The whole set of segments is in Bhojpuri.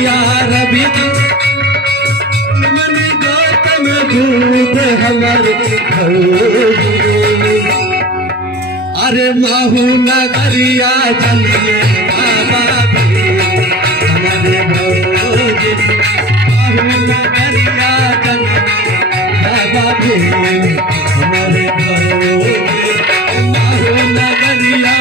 नगरिया रवि मन गौतम दूध हमारे अरे महू नगरिया जन्मे बाबा हमारे भौजी महू नगरिया जन्मे बाबा हमारे भौजी महू नगरिया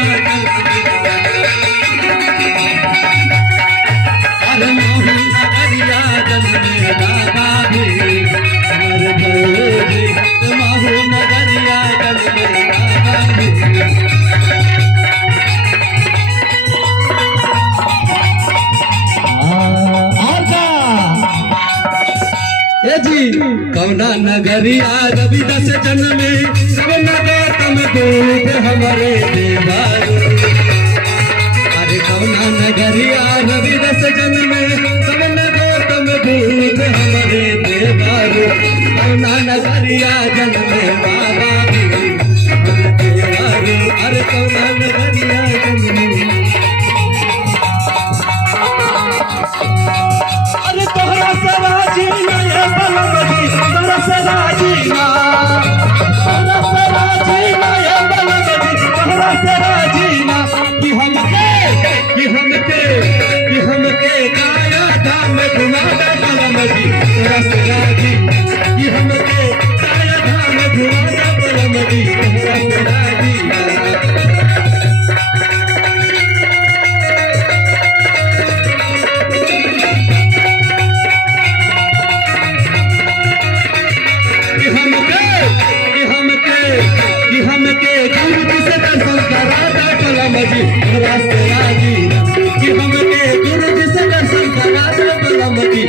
अरे महू नगरिया जन्मे बाबा हमारे भौजी महू नगरिया जन्मे बाबा जी कौना नगरिया रविदास जन्मे कौना गौतम दूध हमारे देवारो अरे कौना नगरिया रविदास जन्मे कौना गौतम दूध हमारे देवारो कौना नगरिया जन्मे बाबा देवारो अरे कौना नगरिया जन्मे अरे तोहरा सराजी हमके काया धाम घुमाना बलमजी रसराजी हमके काया धाम घुमाना बलमजी रसराजी हमके गुरु जी से दर्शन कराता बलमजी रसराजी हमके गुरु जी से दर्शन कराता बलमजी